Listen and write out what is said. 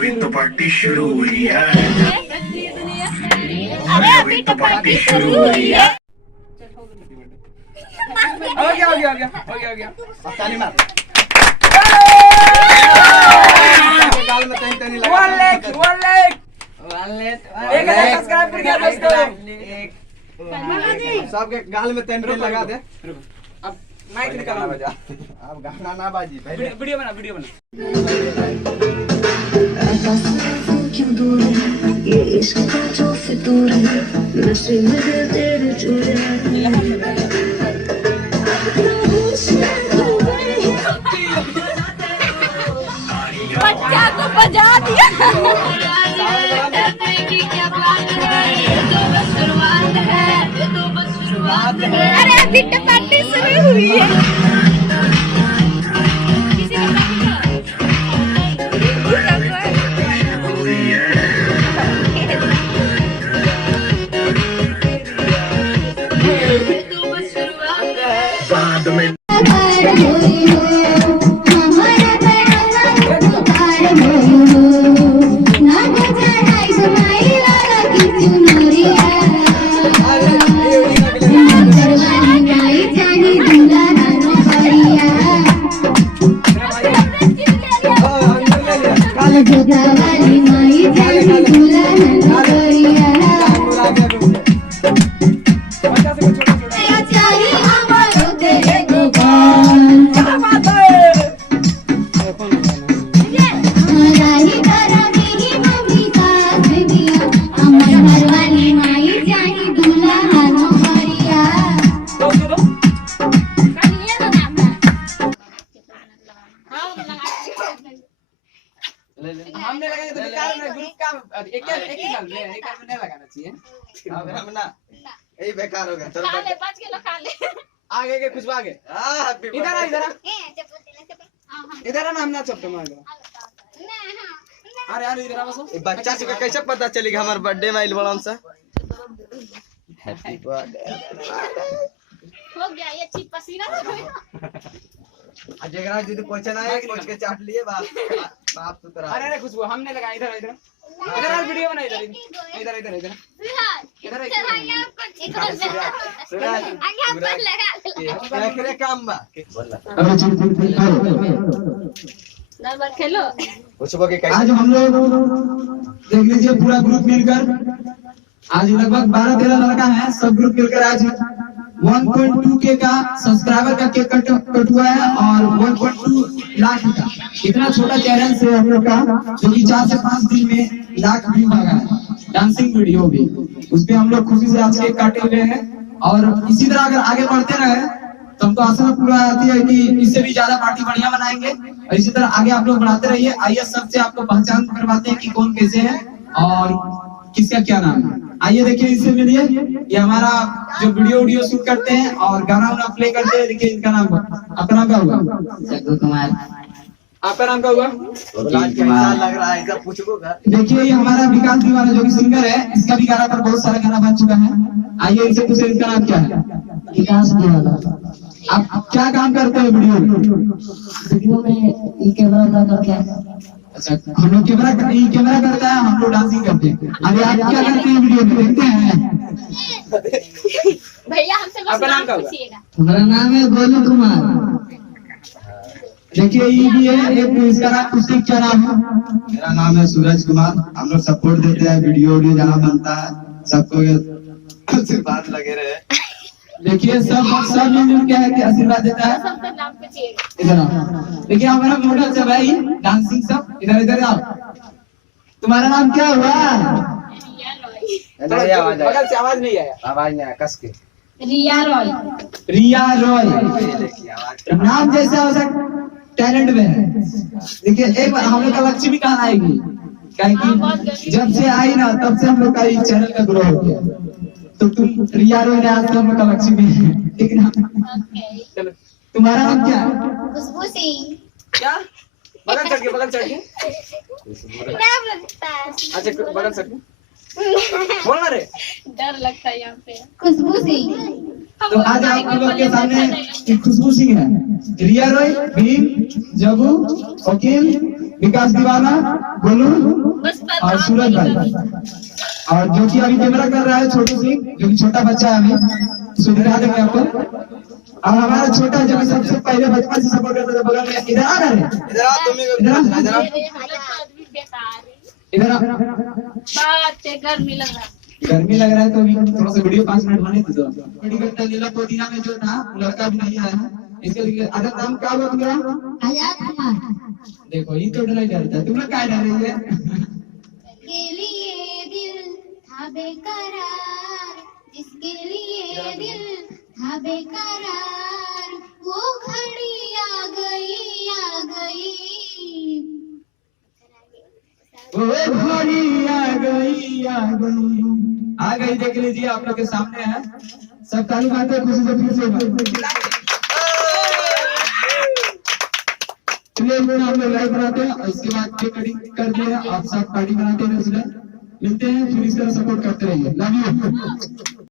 अभी तो पार्टी शुरू हुई है। अरे अभी तो पार्टी शुरू हुई है। हो गया अब ताली मार। गाल में तनी लगा। वन लेग एक हजार सब्सक्राइब कर दिया दोस्तों। सबके गाल में तनी लगा दे। अब माइक निकालो बजा। अब गाना ना बाजी पहले वीडियो बना क्यों दूर है ये इश्क का जो फितूर है नशे में तेरे चूरे बच्चा को बजा दिया। अरे अभी तो पार्टी शुरू हुई है। बाद में हमने लगाया तो बेकार में ग्रुप का एक ही साल में नहीं लगाना चाहिए। अब हम ना यही बेकार हो गया। चल खा ले 5 किलो खा ले। आगे के खुशबू आगे इधर आ इधर ना हम ना चपटे मार अरे यार इधर आ बस। बच्चा से कैसे पता चलेगा हमारे बर्थडे में आइल बड़न सा। हैप्पी बर्थडे हो गया ये चीज पसीना। आज जगराज जी तो क्वेश्चन आया कोच के चाट लिए बाप तो करा। अरे खुशबू हमने लगाया इधर आ वीडियो बना इधर क्या काम बा नंबर खेलो। कुछ बोके कैसे आज हम लोग देख लीजिए पूरा ग्रुप मिलकर आज लगभग 12-13 लड़का है सब ग्रुप मिलकर आज 1.2 के का सब्सक्राइबर का केक कट हुआ है और 1.2 लाख का इतना छोटा चैनल से हम लोग का जो कि 4 से 5 दिन में लाख व्यू भागा है डांसिंग वीडियो भी उस पे हम लोग खुशी से आज केक काटे हुए हैं और इसी तरह अगर आगे बढ़ते रहे तो हमको आशा पूरा आती है कि इससे भी ज्यादा पार्टी बढ़िया बनाएंगे और इसी तरह आगे आप लोग बढ़ाते रहिए। आइए सबसे आपको पहचान करवाते हैं कि कौन कैसे है और किसका क्या नाम है। आइए देखिए इससे मिलिए ये हमारा जो वीडियो शूट करते हैं और गाना वाना प्ले करते हैं। देखिए इनका नाम आपका नाम क्या होगा? जग्गू कुमार। आपका नाम क्या हुआ? लग रहा है ऐसा पूछो। देखिए ये हमारा विकास दीवाना जो कि सिंगर है इसका भी गाना पर बहुत सारा गाना बन चुका है। आइए इनसे पूछे इसका नाम क्या है? विकास दीवाना। आप क्या काम करते हैं वीडियो में ये कैमरा का करके अच्छा हम लोग कैमरा करता है हम लोग डांसिंग करते हैं। अभी आप क्या करते हैं वीडियो में देखते हैं? भैया हमसे बस नाम पूछिएगा। हमारा नाम है गोलू कुमार। देखिए ये भी है एक इसका नाम उसका क्या नाम है? मेरा नाम है सूरज कुमार। हम लोग सपोर्ट देते हैं वीडियो जहाँ बनता है सबको आशीर्वाद लगे रहे। देखिए सब मिलजुल के है कि आशीर्वाद देता है। सबका नाम पूछिएगा। इधर आओ। देखिए हमारा मॉडल सब है डांसिंग सब इधर आओ। तुम्हारा नाम क्या हुआ? बगल से आवाज नहीं आया। आवाज नहीं आया कस के। रिया रॉय। रिया रॉय नाम जैसा हो सकता टैलेंट में है। देखिए एक बार हम लोग का लक्ष्मी कहाँ आएगी क्योंकि जब से आई ना तब से हम लोग का चैनल का ग्रो हो गया। तो तुम रिया रॉय ने आज हम लोग का लक्ष्मी है ठीक ना? चलो तुम्हारा नाम क्या है? खुशबू सिंह। क्या बगल चढ़ के नाम लगता है। अच्छा बगल चढ़ के बोलना रे। डर लगता है यहाँ पे। खुशबू सिंह। तो आज आप लोग के सामने एक खुशबू सिंह है, रिया रॉय, भीम, जगू, वकील, विकास दीवाना, गोलू और सूरज भाई, और जो कि अभी कैमरा कर रहा है छोटू सिंह, जो कि छोटा बच्चा है अभी, उसको दिखा देंगे आपको। और हमारा छोटा जो कि सबसे पहले बचपन से सपोर्ट करता था, बगल में इधर आ रहे हैं, इधर आ तुम इधर आ, इधर आ। गर्मी लग रहा है। गर्मी लग रहा है तो अभी थोड़ा सा वीडियो 5 मिनट बने थे तो बड़ी घटना लीला पुदीना में जो था लड़का भी नहीं आया है। इसके लिए अगर नाम क्या हुआ तुम्हारा? आजाद कुमार। देखो ये तो नहीं डरता, तुम लोग क्या डर रही है? के लिए दिल था बेकरार, जिसके लिए दिल था बेकरार, वो घड़ी आ गई, आ गई। ओ घड़ी आ गई, आ गई, आ गई। देख लीजिए आप लोग के सामने है, सब ताली मारते हैं खुशी से, फिर से चलिए हम लोग लाइव बनाते हैं और इसके बाद केक कटिंग करते हैं, आप सब पार्टी बनाते हैं, मिलते हैं, फिर इस तरह सपोर्ट करते रहिए। Love you.